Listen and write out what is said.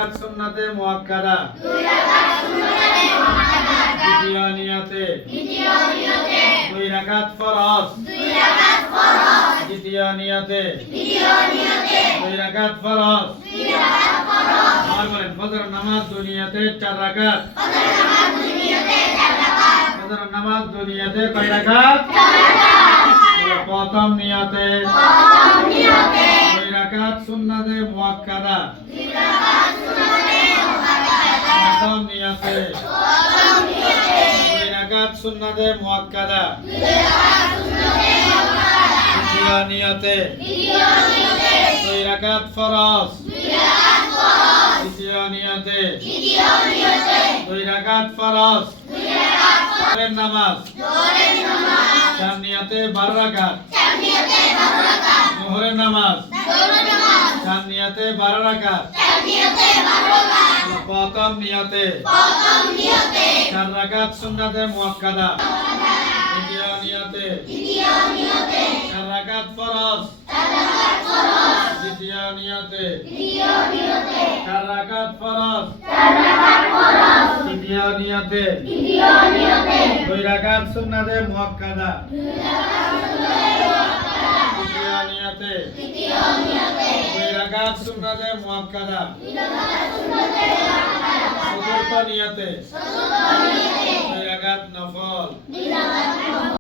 রাকাত সুন্নাতে মুআক্কাদা দ্বিতীয় নিয়তে 2 রাকাত ফরজ দ্বিতীয় নিয়তে 2 রাকাত ফরজ আর বলেন ফজর নামাজ দুনিয়াতে 4 রাকাত ফজর নামাজ দুনিয়াতে কয় রাকাত প্রথম নিয়তে 2 রাকাত সুন্নাতে মুআক্কাদা প্রথম নিয়তে 2 রাকাত সুন্নাতে মুআক্কাদা দ্বিতীয় নিয়তে 2 রাকাত ফরজ দ্বিতীয় নিয়তে 2 রাকাত ফরজ জোহরের নামাজ 4 নিয়তে 12 রাকাত জোহরের নামাজ 4 নিয়তে 12 রাকাত প্রথম নিয়তে 4 রাকাত সুন্নাতে মুআক্কাদা দ্বিতীয় নিয়তে 4 রাকাত ফরজ দ্বিতীয় নিয়তে 4 রাকাত ফরজ তৃতীয় নিয়তে 2 রাকাত সুন্নাতে মুআক্কাদা তৃতীয় নিয়তে 2 রাকাত সুন্নাতে মুআক্কাদা চতুর্থ নিয়তে 2 রাকাত নফল